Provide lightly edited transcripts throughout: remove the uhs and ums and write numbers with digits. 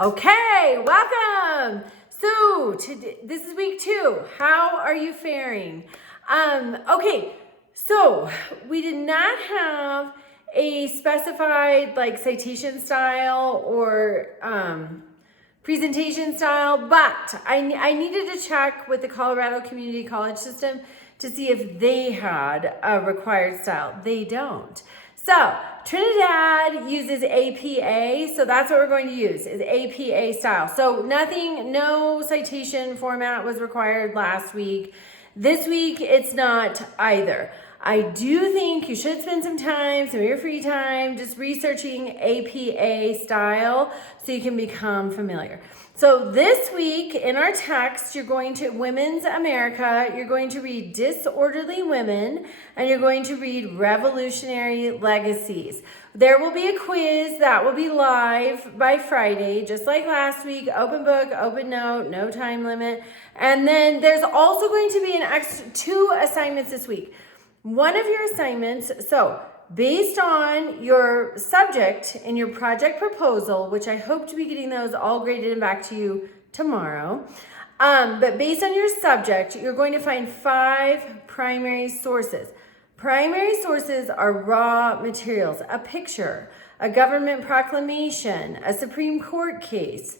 Okay, welcome. So this is week 2. How are you faring? Okay, so we did not have a specified citation style or presentation style, but I needed to check with the Colorado Community College System to see if they had a required style. They don't. So Trinidad uses APA, so that's what we're going to use, is APA style. So no citation format was required last week. This week, it's not either. I do think you should spend some of your free time, just researching APA style so you can become familiar. So this week in our text, you're going to Women's America, you're going to read Disorderly Women, and you're going to read Revolutionary Legacies. There will be a quiz that will be live by Friday, just like last week. Open book, open note, no time limit. And then there's also going to be an extra 2 assignments this week. One of your assignments, so based on your subject and your project proposal, which I hope to be getting those all graded and back to you tomorrow, but based on your subject, you're going to find 5 primary sources. Primary sources are raw materials, a picture, a government proclamation, a Supreme Court case,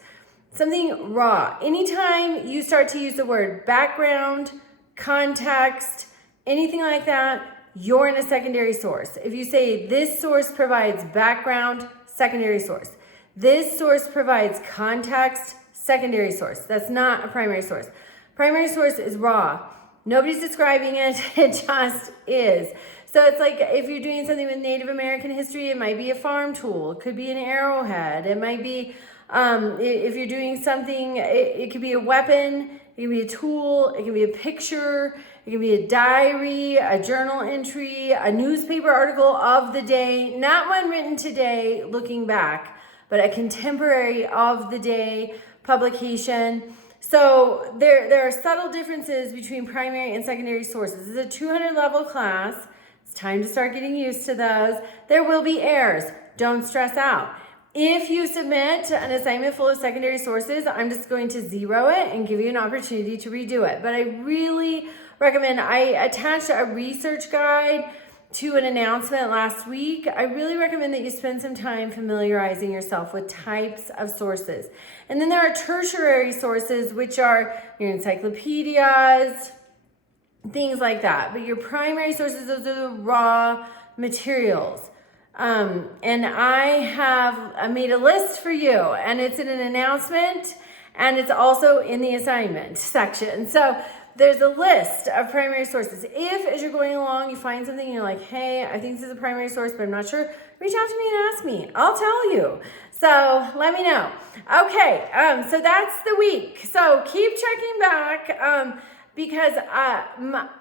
something raw. Anytime you start to use the word background, context, anything like that, you're in a secondary source. If you say this source provides background, secondary source. This source provides context, secondary source. That's not a primary source. Primary source is raw. Nobody's describing it, it just is. So it's like if you're doing something with Native American history, it might be a farm tool. It could be an arrowhead. It might be, if you're doing something, it could be a weapon, it can be a tool, it can be a picture, it can be a diary, a journal entry, a newspaper article of the day, not one written today looking back, but a contemporary of the day publication. So there are subtle differences between primary and secondary sources. This is a 200 level class. It's time to start getting used to those. There will be errors. Don't stress out. If you submit an assignment full of secondary sources, I'm just going to zero it and give you an opportunity to redo it. But I really recommend, I attached a research guide to an announcement last week. I really recommend that you spend some time familiarizing yourself with types of sources. And then there are tertiary sources, which are your encyclopedias, things like that. But your primary sources, those are the raw materials. And I made a list for you, and it's in an announcement, and it's also in the assignment section. So there's a list of primary sources. If, as you're going along, you find something and you're like, hey, I think this is a primary source, but I'm not sure, reach out to me and ask me. I'll tell you. So let me know. Okay, so that's the week. So keep checking back because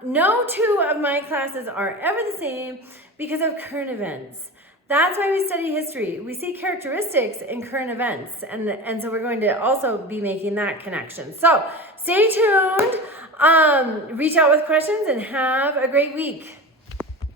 no 2 of my classes are ever the same because of current events. That's why we study history. We see characteristics in current events, and so we're going to also be making that connection. So stay tuned, reach out with questions, and have a great week.